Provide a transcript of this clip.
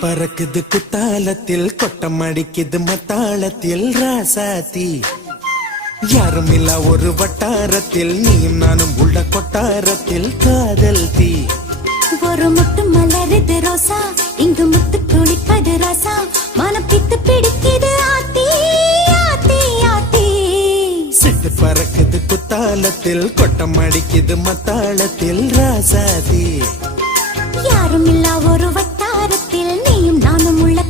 பறக்குது குத்தாலத்தில் கொட்டம் அடிக்குது மத்தாளத்தில் ராசாத்தி யாரும் இல்ல ஒரு வட்டாரத்தில் நீயும் நானும் உள்ள கொட்டாரத்தில் காதல் தீ ஒரு முட்டு மலருது ரோசா இங்கு முத்து துளிப்பது ராசா மனம் பித்து பிடிக்குது ஆத்தி ஆத்தி ஆத்தி சிட்டு பறக்குது குத்தாலத்தில் கொட்டம் அடிக்குது மத்தாளத்தில் ராசாத்தி யாரும் இல்ல ஒரு வட்டாரத்தில் நீயும் நானும் உள்ள